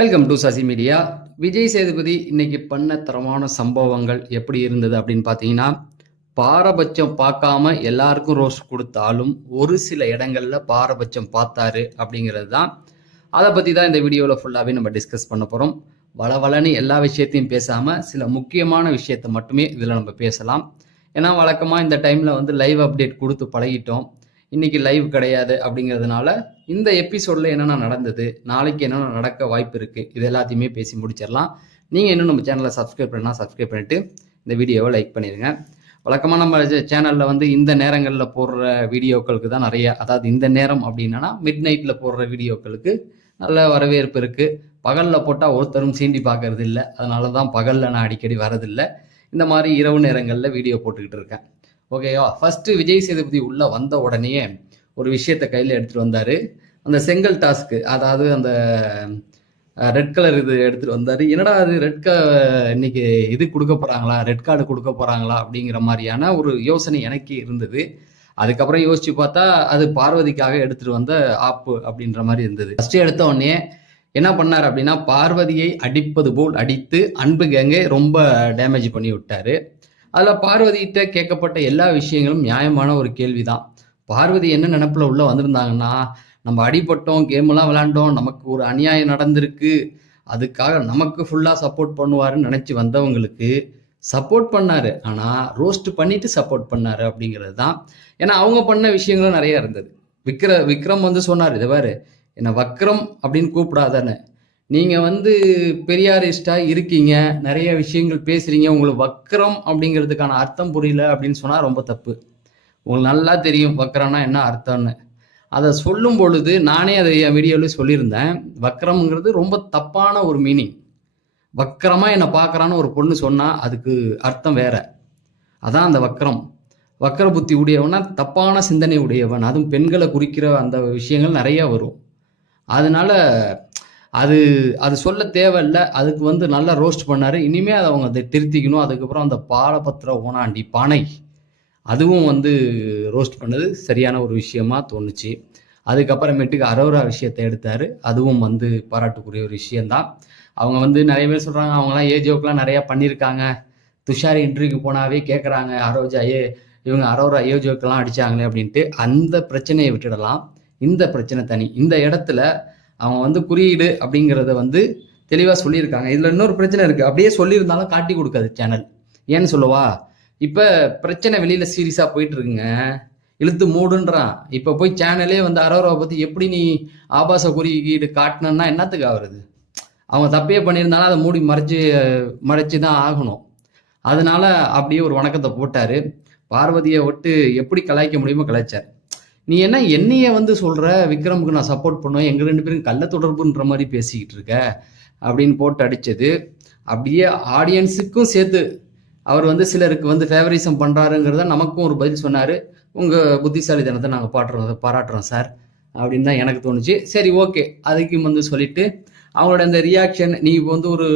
Welcome to Sasi media Vijay Sethupathi இன்னைக்கு பண்ண தரமான சம்பவங்கள் எப்படி இருந்தது அப்படின்னு பார்த்தீங்கன்னா பாரபட்சம் பார்க்காம எல்லாருக்கும் ரோஸ்ட் கொடுத்தாலும் ஒரு சில இடங்கள்ல பாரபட்சம் பார்த்தாரு அப்படிங்கிறது தான். அதை பற்றி தான் இந்த வீடியோவில் ஃபுல்லாகவே நம்ம டிஸ்கஸ் பண்ண போகிறோம் வளவளன்னு எல்லா விஷயத்தையும் பேசாமல் சில முக்கியமான விஷயத்தை மட்டுமே இதில் நம்ம பேசலாம். ஏன்னா வழக்கமாக இந்த டைமில் வந்து லைவ் அப்டேட் கொடுத்து பழகிட்டோம். இன்னைக்கு லைவ் கிடையாது அப்படிங்கிறதுனால இந்த எபிசோடில் என்னென்ன நடந்தது நாளைக்கு என்னென்ன நடக்க வாய்ப்பு இருக்குது இது எல்லாத்தையுமே பேசி முடிச்சிடலாம். நீங்கள் இன்னும் நம்ம சேனலை சப்ஸ்கிரைப் பண்ணால் சப்ஸ்கிரைப் பண்ணிவிட்டு இந்த வீடியோவை லைக் பண்ணிடுங்க. வழக்கமாக நம்ம சேனலில் வந்து இந்த நேரங்களில் போடுற வீடியோக்களுக்கு தான் நிறைய அதாவது இந்த நேரம் அப்படின்னா மிட் நைட்டில் போடுற வீடியோக்களுக்கு நல்ல வரவேற்பு இருக்குது பகலில் போட்டால் ஒருத்தரும் சீண்டி பார்க்கறது இல்லை அதனால தான் பகலில் நான் அடிக்கடி வரதில்லை. இந்த மாதிரி இரவு நேரங்களில் வீடியோ போட்டுக்கிட்டு இருக்கேன். ஓகேவா ஃபர்ஸ்ட் விஜய் சேதுபதி உள்ளே வந்த உடனே ஒரு விஷயத்தை கையில் எடுத்துகிட்டு வந்தார். அந்த செங்கல் டாஸ்க்கு அதாவது அந்த ரெட் கலர் இது எடுத்துட்டு வந்தார். என்னடா அது ரெட் க இன்னைக்கு இது கொடுக்க போகிறாங்களா ரெட் கார்டு கொடுக்க போகிறாங்களா அப்படிங்கிற மாதிரியான ஒரு யோசனை எனக்கு இருந்தது. அதுக்கப்புறம் யோசிச்சு பார்த்தா அது பார்வதிக்காக எடுத்துகிட்டு வந்த ஆப்பு அப்படின்ற மாதிரி இருந்தது. ஃபர்ஸ்ட் எடுத்த உடனே என்ன பண்ணார் அப்படின்னா பார்வதியை அடிப்பது போல் அடித்து அன்பு கேங்கை ரொம்ப டேமேஜ் பண்ணி விட்டாரு. அதில் பார்வதியிட்ட கேட்கப்பட்ட எல்லா விஷயங்களும் நியாயமான ஒரு கேள்வி தான் பார்வதி என்ன நினப்பில் உள்ளே வந்திருந்தாங்கன்னா நம்ம அடிபட்டோம் கேம்லாம் விளாண்டோம் நமக்கு ஒரு அநியாயம் நடந்திருக்கு. அதுக்காக நமக்கு ஃபுல்லாக சப்போர்ட் பண்ணுவாருன்னு நினச்சி வந்தவங்களுக்கு சப்போர்ட் பண்ணாரு. ஆனால் ரோஸ்ட் பண்ணிட்டு சப்போர்ட் பண்ணாரு அப்படிங்கிறது தான். ஏன்னா அவங்க பண்ண விஷயங்களும் நிறைய இருந்தது. விக்ர விக்ரம் வந்து சொன்னார் இதை பாரு என்னை வக்ரம் அப்படின்னு கூப்பிடாதானே நீங்கள் வந்து பெரியாரிஸ்டாக இருக்கீங்க நிறைய விஷயங்கள் பேசுகிறீங்க உங்களுக்கு வக்கரம் அப்படிங்கிறதுக்கான அர்த்தம் புரியல அப்படின்னு சொன்னால் ரொம்ப தப்பு. உங்களுக்கு நல்லா தெரியும் வக்ரம்னா என்ன அர்த்தம்னு. அதை சொல்லும் பொழுது நானே அதை என் வீடியோவில் சொல்லியிருந்தேன். வக்ரம்ங்கிறது ரொம்ப தப்பான ஒரு மீனிங் வக்கரமாக என்னை பார்க்குறான்னு ஒரு பொண்ணு சொன்னால் அதுக்கு அர்த்தம் வேற. அதான் அந்த வக்கரம். வக்கர புத்தி உடையவனா தப்பான சிந்தனை உடையவன். அதுவும் பெண்களை குறிக்கிற அந்த விஷயங்கள் நிறைய வரும். அதனால அது அது சொல்ல தேவையில்ல. அதுக்கு வந்து நல்லா ரோஸ்ட் பண்ணார். இனிமே அதை அவங்க அதை திருத்திக்கணும். அதுக்கப்புறம் அந்த பாலபத்திர ஓனாண்டி பானை அதுவும் வந்து ரோஸ்ட் பண்ணது. சரியான ஒரு விஷயமா தோணுச்சு. அதுக்கப்புறமேட்டுக்கு அரோரா விஷயத்தை எடுத்தார். அதுவும் வந்து பாராட்டுக்குரிய ஒரு விஷயந்தான் அவங்க வந்து நிறைய பேர் சொல்கிறாங்க அவங்களாம் ஏஜோக்கெலாம் நிறையா பண்ணியிருக்காங்க. துஷார் இன்டர்வியூக்கு போனாவே கேட்குறாங்க அரோஜா ஏ இவங்க அரோரா ஏ அடித்தாங்களே அடிச்சாங்களே அப்படின்ட்டு அந்த பிரச்சனையை விட்டுடலாம். இந்த பிரச்சனை தனி. இந்த இடத்துல அவங்க வந்து குறியீடு அப்படிங்கிறத வந்து தெளிவாக சொல்லியிருக்காங்க. இதில் இன்னொரு பிரச்சனை இருக்குது அப்படியே சொல்லியிருந்தாலும் காட்டி கொடுக்காது சேனல் ஏன்னு சொல்லவா? இப்போ பிரச்சனை வெளியில் சீரியஸாக போயிட்டுருக்குங்க. இழுத்து மூடுன்றான். இப்போ போய் சேனலே வந்து அரோராவை பற்றி எப்படி நீ ஆபாச குறியீடு காட்டினா என்னத்துக்கு ஆகுறது அவங்க தப்பே பண்ணியிருந்தாலும் அதை மூடி மறைச்சி மறைச்சி தான் ஆகணும். அதனால அப்படியே ஒரு வணக்கத்தை போட்டார். பார்வதியை விட்டு எப்படி கலாய்க்க முடியுமோ கலாய்ச்சார். நீ என்ன என்னைய வந்து சொல்ற? விக்ரமுக்கு நான் சப்போர்ட் பண்ணுவேன். எங்க ரெண்டு பேரும் கள்ள தொடர்புன்ற மாதிரி பேசிக்கிட்டு இருக்க. அப்படின்னு போட்டு அடிச்சது. அப்படியே ஆடியன்ஸுக்கும் சேர்த்து அவர் வந்து சிலருக்கு வந்து ஃபேவரிசம் பண்றாருங்கிறத நமக்கும் ஒரு பதில் சொன்னாரு. உங்க புத்திசாலித்தனத்தை நாங்கள் பாட்டுறோம் பாராட்டுறோம் சார். அப்படின்னு தான் எனக்கு தோணுச்சு. சரி ஓகே அதுக்கும் வந்து சொல்லிட்டு அவங்களோட அந்த ரியாக்ஷன் நீ இப்போ வந்து ஒரு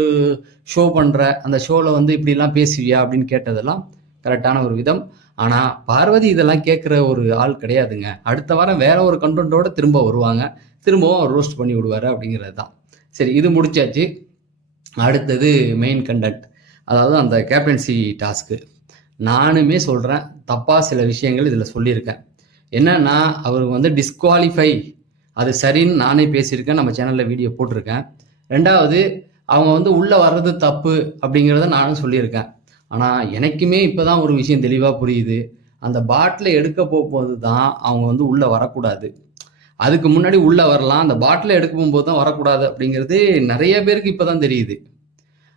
ஷோ பண்ணுற அந்த ஷோவில் வந்து இப்படிலாம் பேசுவியா? அப்படின்னு கேட்டதெல்லாம் கரெக்டான ஒரு விதம். ஆனால் பார்வதி இதெல்லாம் கேட்குற ஒரு ஆள் கிடையாதுங்க. அடுத்த வாரம் வேற ஒரு கண்டென்ட்டோட திரும்ப வருவாங்க. திரும்பவும் அவர் ரோஸ்ட் பண்ணி விடுவார் அப்படிங்கிறது தான் சரி இது முடிச்சாச்சு. அடுத்தது மெயின் கண்டென்ட் அதாவது அந்த கேப்டன்சி டாஸ்க்கு நானுமே சொல்கிறேன் தப்பாக சில விஷயங்கள் இதில் சொல்லியிருக்கேன். என்னன்னா அவர் வந்து டிஸ்குவாலிஃபை அது சரின்னு நானே பேசியிருக்கேன் நம்ம சேனலில் வீடியோ போட்டிருக்கேன். ரெண்டாவது அவங்க வந்து உள்ளே வர்றது தப்பு அப்படிங்கிறத நானும் சொல்லியிருக்கேன். ஆனால் எனக்குமே இப்போ தான் ஒரு விஷயம் தெளிவாக புரியுது. அந்த பாட்டில் எடுக்க போகும்போது தான் அவங்க வந்து உள்ளே வரக்கூடாது. அதுக்கு முன்னாடி உள்ளே வரலாம். அந்த பாட்டில் எடுக்க போகும்போது தான் வரக்கூடாது அப்படிங்கிறது நிறைய பேருக்கு இப்போ தான் தெரியுது.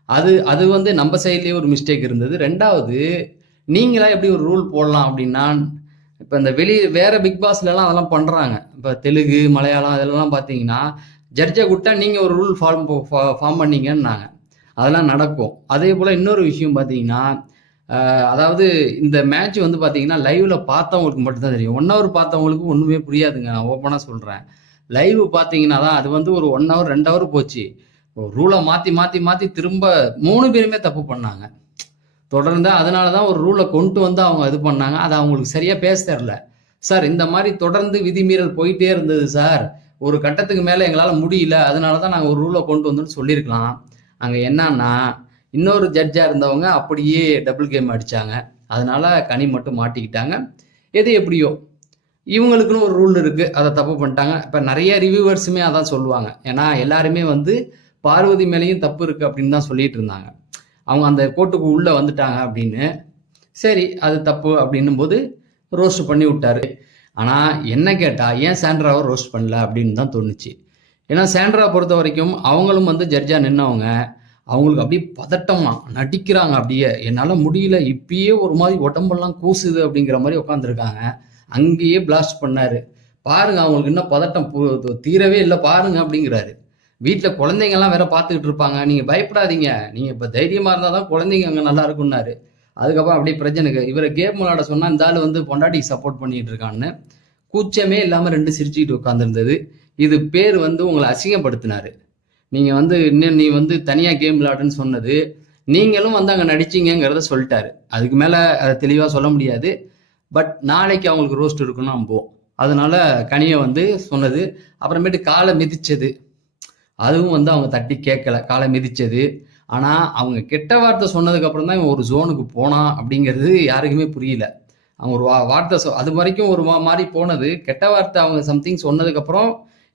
அது அது வந்து நம்ம சைட்லேயே ஒரு மிஸ்டேக் இருந்தது. ரெண்டாவது நீங்களா எப்படி ஒரு ரூல் போடலாம் அப்படின்னா இப்போ இந்த வெளி வேறு பிக் பாஸ்லலாம் அதெல்லாம் பண்ணுறாங்க இப்போ தெலுங்கு மலையாளம் இதெல்லாம் பார்த்தீங்கன்னா ஜட்ஜை கூட்டா நீங்கள் ஒரு ரூல் ஃபார்ம் ஃபார்ம் பண்ணீங்கன்னாங்க. அதெல்லாம் நடக்கும். அதே போல் இன்னொரு விஷயம் பார்த்தீங்கன்னா அதாவது இந்த மேட்ச் வந்து பார்த்தீங்கன்னா லைவ்ல பார்த்தவங்களுக்கு மட்டும்தான் தெரியும். ஒன் ஹவர் பார்த்தவங்களுக்கு ஒன்றுமே புரியாதுங்க. நான் ஓப்பனாக சொல்கிறேன் லைவ் பார்த்தீங்கன்னா தான் அது வந்து ஒரு ஒன் ஹவர் ரெண்டு ஹவர் போச்சு. ரூலை மாற்றி மாற்றி மாற்றி திரும்ப மூணு பேருமே தப்பு பண்ணாங்க. தொடர்ந்து அதனால தான் ஒரு ரூலை கொண்டு வந்து அவங்க இது பண்ணாங்க. அது அவங்களுக்கு சரியாக பேச தெரில சார் இந்த மாதிரி தொடர்ந்து விதிமீறல் போயிட்டே இருந்தது சார் ஒரு கட்டத்துக்கு மேலே எங்களால் முடியல. அதனால தான் நாங்கள் ஒரு ரூலை கொண்டு வந்தோம்னு சொல்லியிருக்கலாம். அங்கே என்னன்னா இன்னொரு ஜட்ஜாக இருந்தவங்க அப்படியே டபுள் கேம் அடித்தாங்க அதனால கனி மட்டும் மாட்டிக்கிட்டாங்க. எது எப்படியோ இவங்களுக்குன்னு ஒரு ரூல் இருக்குது அதை தப்பு பண்ணிட்டாங்க. இப்போ நிறைய ரிவ்யூவர்ஸுமே அதான் சொல்லுவாங்க. ஏன்னா எல்லாருமே வந்து பார்வதி மேலேயும் தப்பு இருக்குது அப்படின்னு தான் சொல்லிட்டு இருந்தாங்க. அவங்க அந்த கோர்ட்டுக்கு உள்ளே வந்துட்டாங்க அப்படின்னு. சரி அது தப்பு அப்படின்னும் போது ரோஸ்ட் பண்ணி விட்டாரு. ஆனால் என்ன கேட்டால் ஏன் சாண்ட்ராவை ரோஸ்ட் பண்ணல அப்படின்னு தான் தோணுச்சு. ஏன்னா சாண்ட்ரா பொறுத்த வரைக்கும் அவங்களும் வந்து ஜட்ஜாக நின்னவங்க. அவங்களுக்கு அப்படியே பதட்டமா நடிக்கிறாங்க அப்படியே. என்னால் முடியல. இப்பயே ஒரு மாதிரி உடம்பெல்லாம் கூசுது அப்படிங்கிற மாதிரி உட்காந்துருக்காங்க அங்கேயே பிளாஸ்ட் பண்ணாரு. பாருங்க அவங்களுக்கு இன்னும் பதட்டம் தீரவே இல்லை பாருங்க அப்படிங்கிறாரு. வீட்டில் குழந்தைங்கலாம் வேற பார்த்துக்கிட்டு இருப்பாங்க. நீங்கள் பயப்படாதீங்க. நீங்கள் இப்போ தைரியமாக இருந்தால் தான் குழந்தைங்க அங்கே நல்லா இருக்கும்னாரு. அதுக்கப்புறம் அப்படியே பிரச்சனைக்கு இவரை கேம் விளாட சொன்னால் இந்த ஆள் வந்து பொண்டாட்டிக்கு சப்போர்ட் பண்ணிட்டு இருக்கான்னு. கூச்சமே இல்லாமல் ரெண்டு சிரிச்சுக்கிட்டு உட்காந்துருந்தது இது பேர் வந்து உங்களை அசிங்கப்படுத்தினாரு. நீங்கள் வந்து இன்னும் நீ வந்து தனியாக கேம் விளாடுன்னு சொன்னது நீங்களும் வந்து அங்கே நடிச்சீங்கங்கிறத சொல்லிட்டாரு. அதுக்கு மேலே அதை தெளிவாக சொல்ல முடியாது. பட் நாளைக்கு அவங்களுக்கு ரோஸ்ட் இருக்குன்னு நம்புவோம். அதனால கனியை வந்து சொன்னது அப்புறமேட்டு காலை மிதிச்சது. அதுவும் வந்து அவங்க தட்டி கேட்கல காலை மிதிச்சது. ஆனால் அவங்க கெட்ட வார்த்தை சொன்னதுக்கு அப்புறம் தான் இவன் ஒரு ஜோனுக்கு போனான் அப்படிங்கிறது யாருக்குமே புரியல. அவங்க ஒரு வா வார்த்தை சொ அது வரைக்கும் ஒரு மாதிரி போனது. கெட்ட வார்த்தை அவங்க சம்திங் சொன்னதுக்கப்புறம்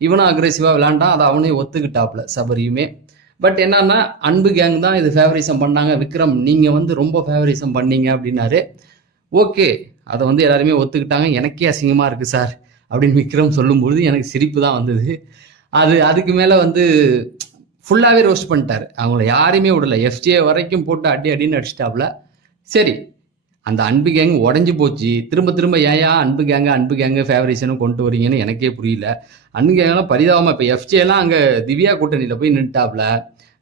இவனும் அக்ரெசிவாக விளாண்டான் அதை அவனே ஒத்துக்கிட்டாப்ல சபரியுமே. பட் என்னன்னா அன்பு கேங் தான் இது ஃபேவரிசம் பண்ணாங்க. விக்ரம் நீங்கள் வந்து ரொம்ப ஃபேவரிசம் பண்ணீங்க அப்படின்னாரு. ஓகே அதை வந்து எல்லாருமே ஒத்துக்கிட்டாங்க. எனக்கே அசிங்கமாக இருக்குது சார் அப்படின்னு விக்ரம் சொல்லும்பொழுது எனக்கு சிரிப்பு தான் வந்தது. அது அதுக்கு மேலே வந்து ஃபுல்லாகவே ரோஸ்ட் பண்ணிட்டார். அவங்கள யாரையுமே விடல. எஃப்ஜே வரைக்கும் போட்டு அடி அடின்னு அடிச்சிட்டாப்ல சரி அந்த அன்பு கேங் உடஞ்சி போச்சு. திரும்ப திரும்ப ஏன் அன்பு கேங்க அன்பு கேங்க ஃபேவரேஷனும் கொண்டு வரீங்கன்னு எனக்கே புரியல. அன்பு கேங்கெல்லாம் பரிதாபமாக இப்போ எஃப்ஜேலாம் அங்கே திவ்யா கூட்டணியில் போய் நின்ட்டாப்ல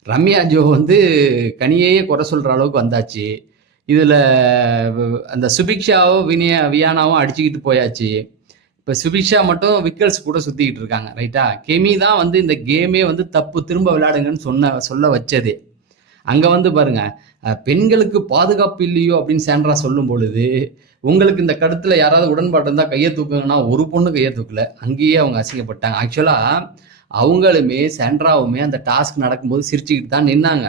ரம்யா ஜோ வந்து கனியையே குறை சொல்கிற அளவுக்கு வந்தாச்சு. இதில் அந்த சுபிக்ஷாவும் வினய வியானாவும் அடிச்சுக்கிட்டு போயாச்சு. இப்போ சுபிக்ஷா மட்டும் விக்கல்ஸ் கூட சுற்றிக்கிட்டு இருக்காங்க ரைட்டா கெமி தான் வந்து இந்த கேமே வந்து தப்பு திரும்ப விளையாடுங்கன்னு சொன்ன சொல்ல வச்சது. அங்கே வந்து பாருங்கள் பெண்களுக்கு பாதுகாப்பு இல்லையோ அப்படின்னு சாண்ட்ரா சொல்லும் பொழுது உங்களுக்கு இந்த கருத்துல யாராவது உடன்பாடு இருந்தால் கையை தூக்குங்கன்னா ஒரு பொண்ணு கையை தூக்கல. அங்கேயே அவங்க அசிங்கப்பட்டாங்க. ஆக்சுவலாக அவங்களுமே சாண்ட்ராவுமே அந்த டாஸ்க் நடக்கும்போது சிரிச்சுக்கிட்டு தான் நின்னாங்க.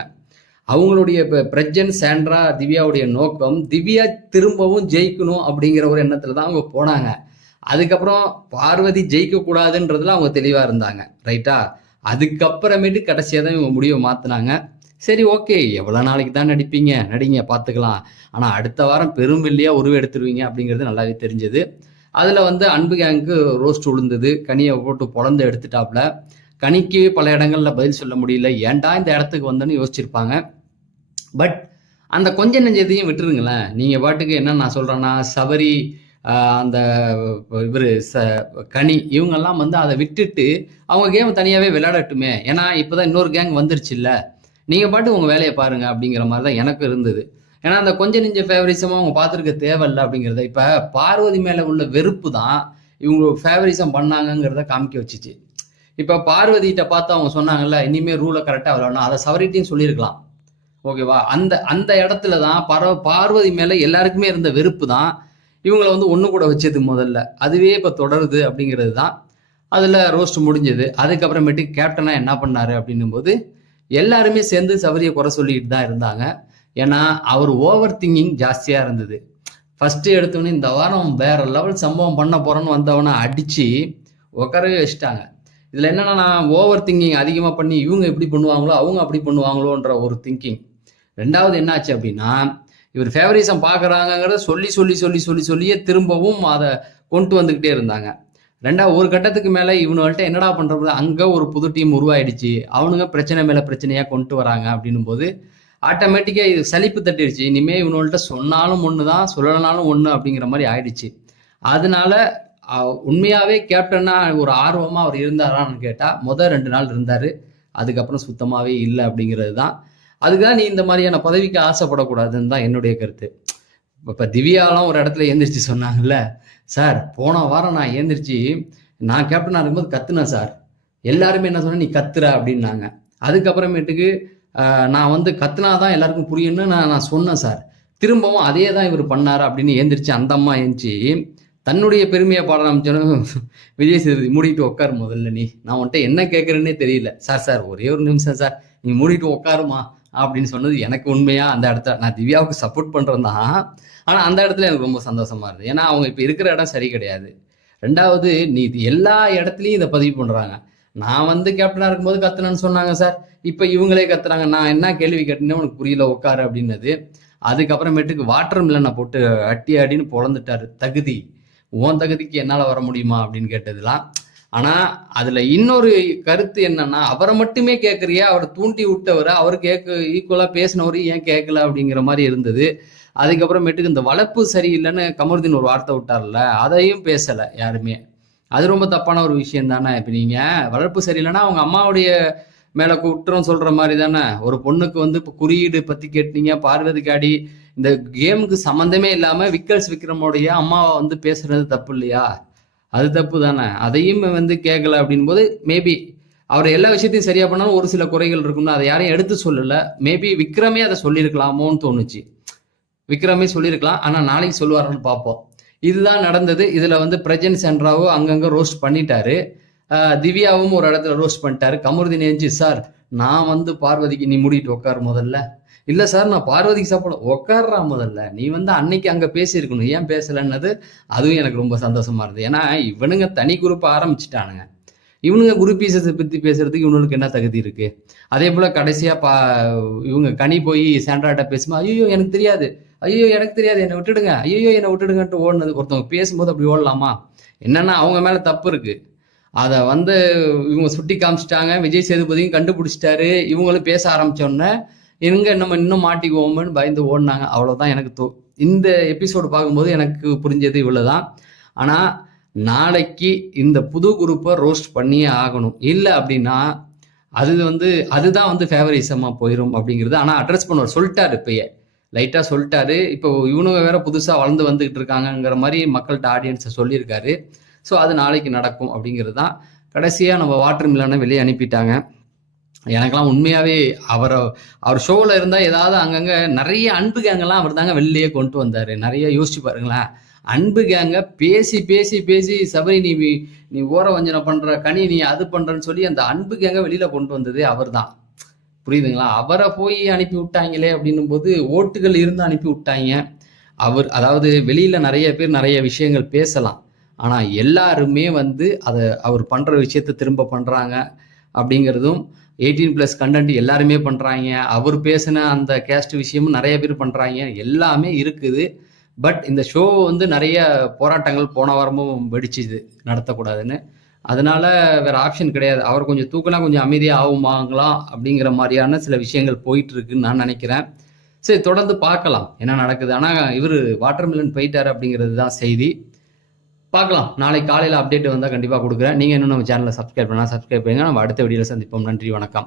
அவங்களுடைய இப்போ பிரஜன் சாண்ட்ரா திவ்யாவுடைய நோக்கம் திவ்யா திரும்பவும் ஜெயிக்கணும் அப்படிங்கிற ஒரு எண்ணத்துல தான் அவங்க போனாங்க. அதுக்கப்புறம் பார்வதி ஜெயிக்க கூடாதுன்றதுல அவங்க தெளிவா இருந்தாங்க. ரைட்டா அதுக்கப்புறமேட்டு கடைசியாக தான் இவங்க முடிவை மாத்தினாங்க. சரி ஓகே. எவ்வளோ நாளைக்கு தான் நடிப்பீங்க? நடிங்க பார்த்துக்கலாம். ஆனால் அடுத்த வாரம் பெரும் வெள்ளியாக உருவெடுத்துருவீங்க அப்படிங்கிறது நல்லாவே தெரிஞ்சது. அதில் வந்து அன்பு கேங்க்கு ரோஸ்ட் விழுந்தது கனியை போட்டு பொழந்து எடுத்துட்டாப்புல கனிக்கு பல இடங்கள்ல பதில் சொல்ல முடியல. ஏன்டா இந்த இடத்துக்கு வந்தேன்னு யோசிச்சிருப்பாங்க. பட் அந்த கொஞ்ச நெஞ்சதையும் விட்டுருங்களேன். நீங்கள் பாட்டுக்கு என்ன நான் சொல்கிறேன்னா சபரி அந்த இவர் ச கனி இவங்கெல்லாம் வந்து அதை விட்டுட்டு அவங்க கேம் தனியாகவே விளையாடட்டுமே. ஏன்னா இப்போ தான் இன்னொரு கேங் வந்துருச்சுல்ல. நீங்கள் பாட்டு உங்கள் வேலையை பாருங்க அப்படிங்கிற மாதிரி தான் எனக்கு இருந்தது. ஏன்னா அந்த கொஞ்சம் நெஞ்ச ஃபேவரிசமாக அவங்க பார்த்துருக்க தேவையில்ல அப்படிங்கிறத இப்போ பார்வதி மேலே உள்ள வெறுப்பு தான் இவங்க ஃபேவரிசம் பண்ணாங்கங்கிறத காமிக்க வச்சுச்சு. இப்போ பார்வதிகிட்ட பார்த்து அவங்க சொன்னாங்கல்ல இனிமேல் ரூலை கரெக்டாக விளாடணும் அதை சவரிட்டின்னு சொல்லியிருக்கலாம். ஓகேவா அந்த அந்த இடத்துல தான் பர பார்வதி மேலே எல்லாருக்குமே இருந்த வெறுப்பு தான் இவங்கள வந்து ஒன்று கூட வச்சது முதல்ல. அதுவே இப்போ தொடருது அப்படிங்கிறது தான். அதில் ரோஸ்ட் முடிஞ்சது. அதுக்கப்புறமேட்டு கேப்டனாக என்ன பண்ணாரு அப்படின்னும் போது எல்லாருமே சேர்ந்து சபரியை குறை சொல்லிட்டு தான் இருந்தாங்க. ஏன்னா அவர் ஓவர் திங்கிங் ஜாஸ்தியாக இருந்தது. ஃபஸ்ட்டு எடுத்தோன்னே இந்த வாரம் வேற லெவல் சம்பவம் பண்ண போகிறோன்னு வந்தவனை அடித்து உட்காரவே வச்சுட்டாங்க. இதில் என்னென்னா நான் ஓவர் திங்கிங் அதிகமாக பண்ணி இவங்க இப்படி பண்ணுவாங்களோ அவங்க அப்படி பண்ணுவாங்களோன்ற ஒரு திங்கிங் ரெண்டாவது என்னாச்சு அப்படின்னா இவர் ஃபேவரிசம் பார்க்குறாங்கங்கிறத சொல்லி சொல்லி சொல்லி சொல்லி சொல்லியே திரும்பவும் அதை கொண்டு வந்துக்கிட்டே இருந்தாங்க. ரெண்டாவது ஒரு கட்டத்துக்கு மேலே இவனுகள்ட்ட என்னடா பண்ணுறது அங்கே ஒரு புது டீம் உருவாயிடுச்சு. அவனுங்க பிரச்சனை மேலே பிரச்சனையாக கொண்டு வராங்க அப்படின்னும் போது ஆட்டோமேட்டிக்காக இது சலிப்பு தட்டிடுச்சு இனிமேல் இவனுகள்ட்ட சொன்னாலும் ஒன்று தான் சொல்லனாலும் ஒன்று அப்படிங்கிற மாதிரி ஆயிடுச்சு. அதனால உண்மையாகவே உண்மையாவே கேப்டனா ஒரு ஆர்வமாக அவர் இருந்தாரான்னு கேட்டால் முதல் ரெண்டு நாள் இருந்தார். அதுக்கப்புறம் சுத்தமாகவே இல்லை அப்படிங்கிறது தான் அதுக்கு தான் நீ இந்த மாதிரியான பதவிக்கு ஆசைப்படக்கூடாதுன்னு தான் என்னுடைய கருத்து. இப்போ திவ்யாலாம் ஒரு இடத்துல எந்திரிச்சு சொன்னாங்கல்ல சார் போன வாரம் நான் ஏந்திரிச்சு நான் கேப்டனாக இருக்கும்போது கத்துனேன் சார். எல்லாருமே என்ன சொன்னா நீ கத்துற அப்படின்னாங்க. அதுக்கப்புறமேட்டுக்கு நான் வந்து கத்துனா தான் எல்லாருக்கும் புரியும்னு நான் நான் சொன்னேன் சார். திரும்பவும் அதே தான் இவர் பண்ணார் அப்படின்னு ஏந்திரிச்சு அந்த அம்மா ஏந்திச்சு தன்னுடைய பெருமையை பாட ஆரம்பிச்சோன்னு விஜய் சேதுபதி மூடிட்டு உட்காரு முதல்ல நீ. நான் உன்ட்ட என்ன கேட்குறேன்னே தெரியல. சார் சார் ஒரே ஒரு நிமிஷம் சார். நீ மூடிட்டு உட்காருமா. அப்படின்னு சொன்னது எனக்கு உண்மையா? அந்த இடத்துல நான் திவ்யாவுக்கு சப்போர்ட் பண்றேன் தான். ஆனா அந்த இடத்துல எனக்கு ரொம்ப சந்தோஷமா இருக்குது ஏன்னா அவங்க இப்ப இருக்கிற இடம் சரி கிடையாது. ரெண்டாவது நீ இது எல்லா இடத்துலயும் இதை பதிவு பண்றாங்க. நான் வந்து கேப்டனா இருக்கும்போது கத்துனேன்னு சொன்னாங்க சார். இப்ப இவங்களே கத்துறாங்க. நான் என்ன கேள்வி கேட்டேன்னு உனக்கு புரியல உட்காரு அப்படின்னது. அதுக்கப்புறமேட்டுக்கு வாட்டர் மில்லனை போட்டு அட்டி அடின்னு பொழந்துட்டாரு தகுதி. உன் தகுதிக்கு என்னால வர முடியுமா அப்படின்னு கேட்டதுலாம் ஆனா அதுல இன்னொரு கருத்து என்னன்னா அவரை மட்டுமே கேட்கறியா அவரை தூண்டி விட்டவர்? அவர் கேட்க ஈக்குவலா பேசினவர் ஏன் கேட்கல அப்படிங்கிற மாதிரி இருந்தது. அதுக்கப்புறமேட்டுக்கு இந்த வளர்ப்பு சரியில்லைன்னு கமருதீன் ஒரு வார்த்தை விட்டார்ல அதையும் பேசலை யாருமே. அது ரொம்ப தப்பான ஒரு விஷயம் தானே. இப்போ நீங்கள் வளர்ப்பு சரியில்லைன்னா அவங்க அம்மாவுடைய மேலே குற்றம் சொல்கிற மாதிரி தானே. ஒரு பொண்ணுக்கு வந்து இப்போ குறியீடு பற்றி கேட்டீங்க பார்வதிக்காடி இந்த கேமுக்கு சம்மந்தமே இல்லாமல் விக்கல்ஸ் விக்ரமோடைய அம்மாவை வந்து பேசுறது தப்பு இல்லையா? அது தப்பு தானே அதையும் வந்து கேட்கல அப்படின் போது மேபி அவர் எல்லா விஷயத்தையும் சரியா பண்ணாலும் ஒரு சில குறைகள் இருக்கும்னு அதை யாரையும் எடுத்து சொல்லல. மேபி விக்ரமே அதை சொல்லியிருக்கலாமோன்னு தோணுச்சு. விக்ரமே சொல்லியிருக்கலாம். ஆனால் நாளைக்கு சொல்லுவாருன்னு பார்ப்போம். இதுதான் நடந்தது. இதில் வந்து பிரஜன் சென்ட்ராவோ அங்கங்கே ரோஸ்ட் பண்ணிட்டாரு. திவ்யாவும் ஒரு இடத்துல ரோஸ்ட் பண்ணிட்டாரு. கமருதீன் ஏஞ்சி சார் நான் வந்து பார்வதிக்கு நீ மூடிட்டு உட்காரு முதல்ல. இல்லை சார் நான் பார்வதிக்கு சாப்பிட உட்கார்றா முதல்ல. நீ வந்து அன்னைக்கு அங்கே பேசியிருக்கணும். ஏன் பேசலைன்னது? அதுவும் எனக்கு ரொம்ப சந்தோஷமா இருந்தது. ஏன்னா இவனுங்க தனி குரூப் ஆரம்பிச்சிட்டானுங்க. இவனுங்க குரூப்பீசத்தை பற்றி பேசுறதுக்கு இவனுக்கு என்ன தகுதி இருக்கு? அதே போல கடைசியா பா இவங்க கனி போய் சாண்ட்ராட்ட பேசுமா ஐயோ எனக்கு தெரியாது. ஐயோ எனக்கு தெரியாது. என்னை விட்டுடுங்க. ஐயோ என்னை விட்டுடுங்கன்ட்டு ஓடுனது ஒருத்தவங்க பேசும்போது அப்படி ஓடலாமா? என்னன்னா அவங்க மேல தப்பு இருக்கு. அதை வந்து இவங்க சுட்டி காமிச்சிட்டாங்க. விஜய் சேதுபதியும் கண்டுபிடிச்சிட்டாரு. இவங்களும் பேச ஆரம்பிச்சோன்னே எங்க நம்ம இன்னும் மாட்டிக்குவோம்னு பயந்து ஓடினாங்க. அவ்வளவுதான் எனக்கு தோ இந்த எபிசோடு பார்க்கும்போது எனக்கு புரிஞ்சது இவ்வளவுதான். ஆனா நாளைக்கு இந்த புது குரூப்பை ரோஸ்ட் பண்ணியே ஆகணும். இல்லை அப்படின்னா அது வந்து அதுதான் வந்து ஃபேவரிசமாக போயிடும் அப்படிங்கிறது. ஆனால் அட்ரஸ் பண்ணுவார். சொல்லிட்டாரு இப்பயே. லைட்டாக சொல்லிட்டாரு. இப்போ இவனுங்க வேற புதுசாக வளர்ந்து வந்துகிட்டு இருக்காங்கங்கிற மாதிரி மக்கள்கிட்ட ஆடியன்ஸை சொல்லியிருக்காரு. ஸோ அது நாளைக்கு நடக்கும் அப்படிங்கிறது தான். கடைசியாக நம்ம வாட்டர் மில்லனை வெளியே அனுப்பிட்டாங்க. எனக்கெல்லாம் உண்மையாவே அவரை அவர் ஷோவில் இருந்தால் ஏதாவது அங்கங்க நிறைய அன்பு கேங்கெல்லாம் அவர் தாங்க வெளிலேயே கொண்டு வந்தார். நிறைய யோசிச்சு பாருங்களேன். அன்பு கேங்க பேசி பேசி பேசி சபரி நீ நீ ஓர வஞ்சனை பண்ணுற கனி நீ அது பண்ணுறன்னு சொல்லி அந்த அன்பு கேங்க வெளியில் கொண்டு வந்ததே அவர்தான் புரியுதுங்களா? அவரை போய் அனுப்பி விட்டாங்களே அப்படின்னும் போது ஓட்டுகள் இருந்து அனுப்பி விட்டாங்க. அவர் அதாவது வெளியில் நிறைய பேர் நிறைய விஷயங்கள் பேசலாம். ஆனால் எல்லாருமே வந்து அதை அவர் பண்ணுற விஷயத்த திரும்ப பண்ணுறாங்க அப்படிங்கிறதும் எயிட்டீன் ப்ளஸ் கண்டென்ட் எல்லாருமே பண்ணுறாங்க அவர் பேசின அந்த கேஸ்ட் விஷயமும் நிறைய பேர் பண்ணுறாங்க எல்லாமே இருக்குது. பட் இந்த ஷோ வந்து நிறைய போராட்டங்கள் போன வாரமும் வெடிச்சுது நடத்தக்கூடாதுன்னு. அதனால வேற ஆப்ஷன் கிடையாது. அவர் கொஞ்சம் தூக்கினா கொஞ்சம் அமைதியாக ஆகுமாங்களாம் அப்படிங்கிற மாதிரியான சில விஷயங்கள் போயிட்டு இருக்குன்னு நான் நினைக்கிறேன். சரி தொடர்ந்து பார்க்கலாம் என்ன நடக்குது. ஆனால் இவர் வாட்டர் மில்லன் போயிட்டாரு அப்படிங்கிறது தான் செய்தி. பார்க்கலாம். நாளைக்கு காலையில் அப்டேட் வந்தால் கண்டிப்பாக கொடுக்குறேன். நீங்கள் இன்னும் நம்ம சேனலை சப்ஸ்கிரைப் பண்ணால் சப்ஸ்கிரைப் பண்ணுங்க. நம்ம அடுத்த வீடியோவில் சந்திப்போம். நன்றி வணக்கம்.